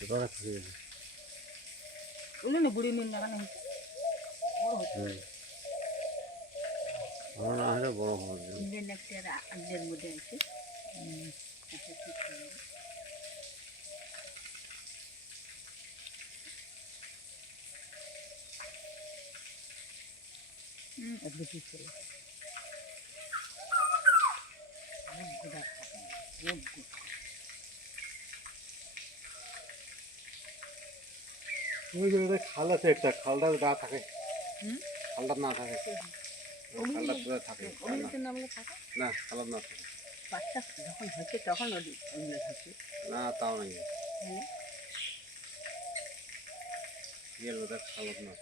এবারে থাকে গেছে বুঝলি না বুড়ি মিল লাগানো হয়েছে বড় হচ্ছে হুম বড় না হলে বড় হওয়ার জন্য ইন্ডিয়ান একটা আগের মধ্যে আছে হুম, এটা ঠিক করে। হুম, একটু ঠিক করে। রোদ গোড়া থাকে না, রোদ গোড়া। ওই খাল আছে একটা খালটার গা থাকে। খালটার না থাকে। খালটা থাকে। না খালার না থাকে। বাচ্চা যখন হচ্ছে তখন ওই না তাও নাই। ইয়ের বোধ খালার না